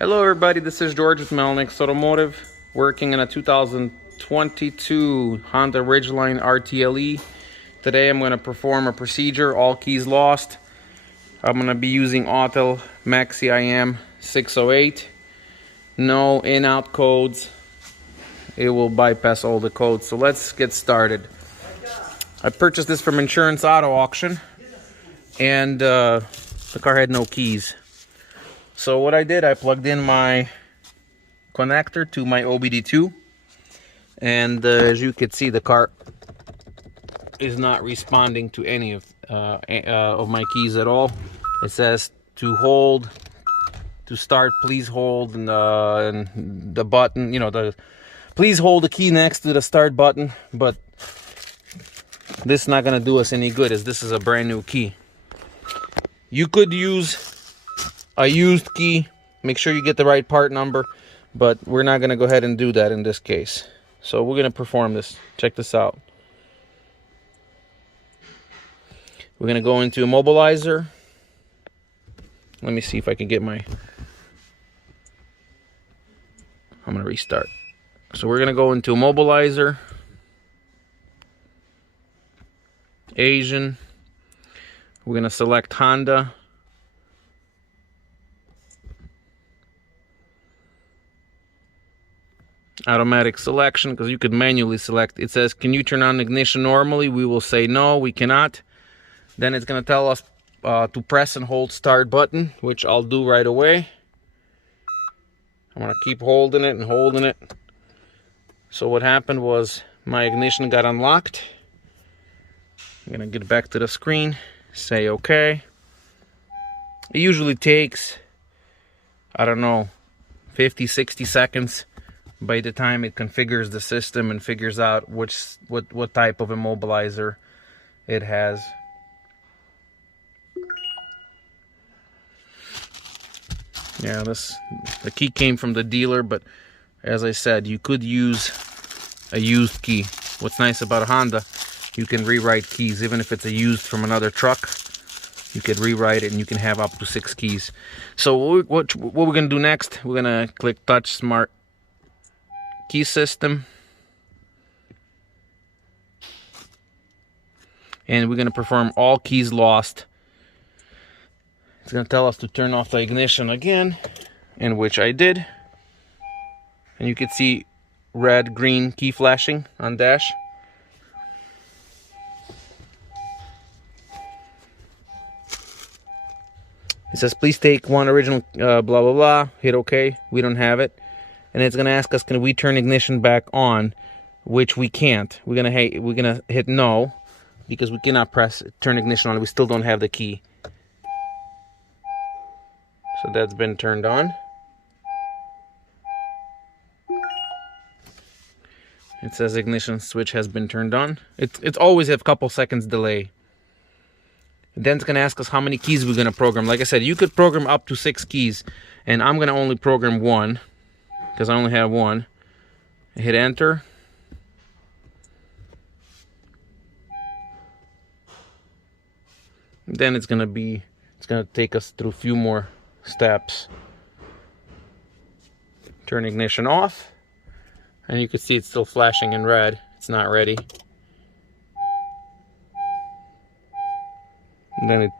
Hello everybody, this is George with Melnick's Automotive, working in a 2022 Honda Ridgeline RTLE. Today I'm going to perform a procedure, all keys lost. I'm going to be using Autel MaxiIM 608. No in-out codes. It will bypass all the codes. So let's get started. I purchased this from Insurance Auto Auction, and the car had no keys. So what I did, I plugged in my connector to my OBD2, and as you can see, the car is not responding to any of my keys at all. It says to hold, to start, please hold, and the button, please hold the key next to the start button, but this is not gonna do us any good as this is a brand new key. You could use a used key, make sure you get the right part number, but we're not going to go ahead and do that in this case. So we're going to perform this. Check this out. We're going to go into immobilizer. Let me see if I can get my... I'm going to restart. So we're going to go into immobilizer, Asian. We're going to select Honda. Automatic selection, because you could manually select. It says, can you turn on ignition normally? We will say no, we cannot. Then it's going to tell us to press and hold start button, which I'll do right away. I'm going to keep holding it and holding it. So what happened was my ignition got unlocked. I'm going to get back to the screen, say okay. It usually takes, I don't know, 50-60 seconds by the time it configures the system and figures out what type of immobilizer it has. Yeah, the key came from the dealer, but as I said, you could use a used key. What's nice about a Honda, you can rewrite keys. Even if it's a used from another truck, you could rewrite it and you can have up to 6 keys. So what we're gonna do next, we're gonna click Touch Smart Key System, and we're going to perform all keys lost. It's going to tell us to turn off the ignition again, in which I did, and you can see red green key flashing on dash. It says please take one original blah blah blah, hit OK. We don't have it. And it's going to ask us, can we turn ignition back on, which we can't. We're going to hit no, because we cannot press turn ignition on. We still don't have the key. So that's been turned on. It says ignition switch has been turned on. It's always a couple seconds delay. Then it's going to ask us how many keys we're going to program. Like I said, you could program up to 6 keys, and I'm going to only program 1. Because I only have 1. I hit enter. Then it's gonna take us through a few more steps. Turn ignition off, and you can see it's still flashing in red. It's not ready. And then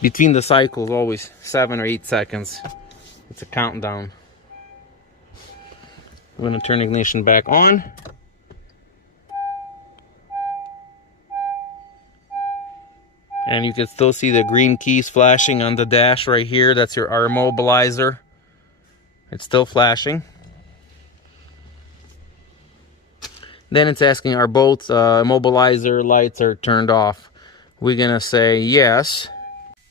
between the cycles, always 7 or 8 seconds. It's a countdown. We're going to turn ignition back on. And you can still see the green keys flashing on the dash right here. That's our immobilizer. It's still flashing. Then it's asking, are both immobilizer lights are turned off? We're going to say yes.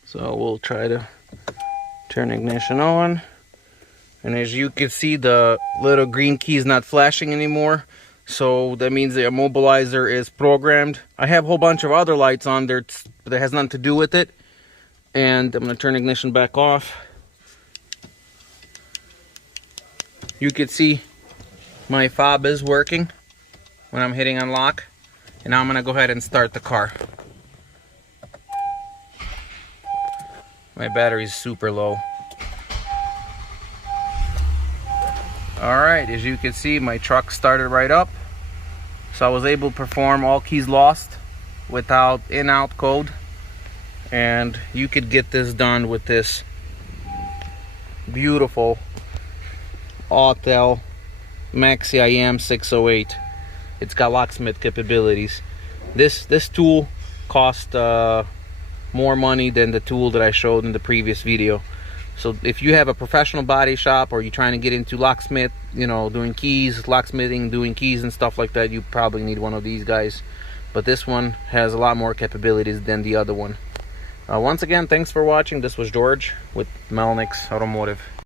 So we'll try to turn ignition on. And as you can see, the little green key is not flashing anymore. So that means the immobilizer is programmed. I have a whole bunch of other lights on there, but that has nothing to do with it. And I'm going to turn ignition back off. You can see my fob is working when I'm hitting unlock. And now I'm going to go ahead and start the car. My battery is super low. Alright, as you can see, my truck started right up. So I was able to perform all keys lost without in-out code. And you could get this done with this beautiful Autel MaxiIM 608. It's got locksmith capabilities. This tool cost more money than the tool that I showed in the previous video. So if you have a professional body shop, or you're trying to get into locksmith, you know, doing keys, locksmithing, doing keys and stuff like that, you probably need one of these guys. But this one has a lot more capabilities than the other one. Once again, thanks for watching. This was George with Melnick's Automotive.